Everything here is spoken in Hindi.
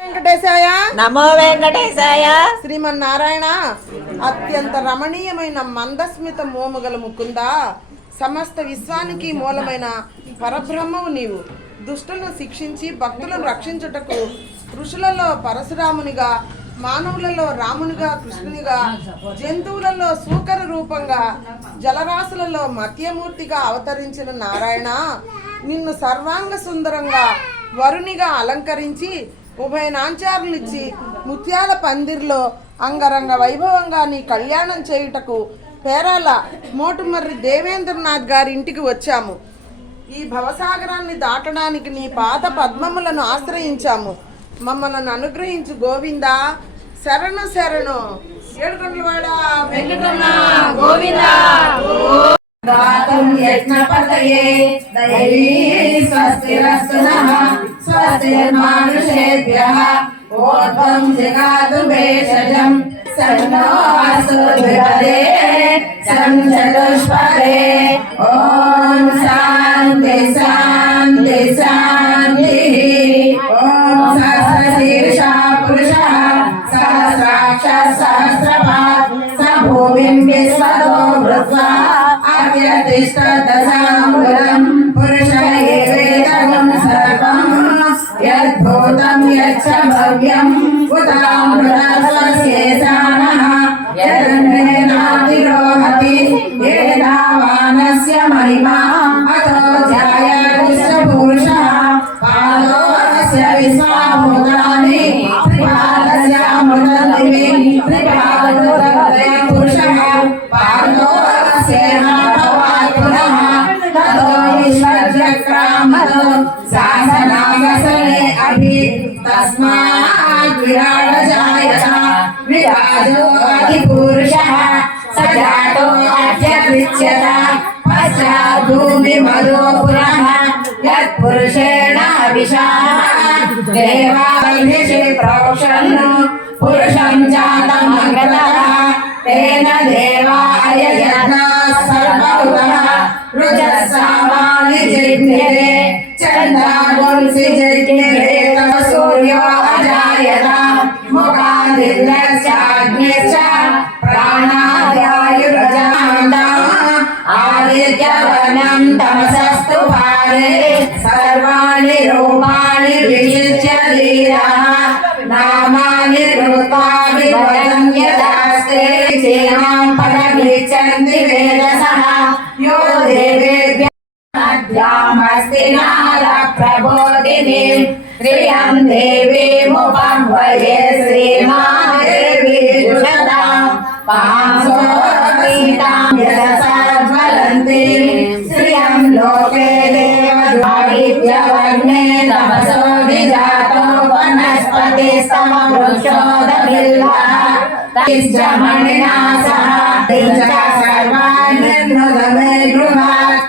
వెంకటేశాయ? నమో వెంకటేశాయ. శ్రీమన్నారాయణ అత్యంత రమణీయమైన మందస్మిత మోముగల ముకుంద సమస్త విశ్వానికి మూలమైన పరబ్రహ్మవు నీవు. దుష్టులను శిక్షించి భక్తులను రక్షించుటకు ఋషులలో పరశురామునిగా మానవులలో రామునిగా కృష్ణునిగా జంతువులలో సూకర రూపంగా జలరాశులలో మత్యమూర్తిగా అవతరించిన నారాయణ నిన్ను సర్వాంగ సుందరంగా వరునిగా అలంకరించి ఉభయ నాంచారులిచ్చి ముత్యాల పందిర్లో అంగరంగ వైభవంగా నీ కళ్యాణం చేయుటకు పేరాల మోటుమర్రి దేవేంద్రనాథ్ గారి ఇంటికి వచ్చాము. ఈ భవసాగరాన్ని దాటడానికి నీ పాత పద్మములను ఆశ్రయించాము. మమ్మల్ని అనుగ్రహించు గోవిందా. శరణు శరణు. ఏడుకొండలవాడ. గోవింద. गातुं यज्ञपतये दैवी स्वस्तिरस्तु नः स्वस्तिर्मानुषेभ्यः ऊर्ध्वं जिगातु भेषजं सन्नो अस्तु द्विपदे सं चतुष्पदे ॐ अव्यतिष्ठदशाङ्गुलम् पुरुष एवेदं सर्वम् यद्भूतं यच्च भव्यम् उतामृतस्वशेषाणः यदन्येनातिरोहति एतावानस्य महिमा अतो ध्यायादिश्च पुरुषः पादोऽस्य विश्वाभूतानि शासनागसने अभि तस्मात् विराट जायता विराजो अधिपुरुषः स जातो अध्यकृच्यत पश्चात् भूमिमदो पुरः यत्पुरुषेण अभिषात् देवाभिषे चन्द्रागुंसि जिज्ञरे तव सूर्यो अजायत मुखादिन्द्रश्चाग्निश्च प्राणाद्यायुरजान्तम् आदित्यवर्णं तमसस्तु पादे सर्वाणि रूपाणि विचित्य धीरः नामानि कृत्वापि वदन् यदास्ते चेमां पदमिच्छन्ति वेदसः यो देवेभ्यः अद्यामस्ति नारप्रबोधिनी श्रियं देवीमुपह्वये श्रीमादेवी जुषताम् पांसो सीतां यशसा ज्वलन्ति श्रियं लोके तैश्चमणिना सह सर्वान्यन्नुदमे गृहात्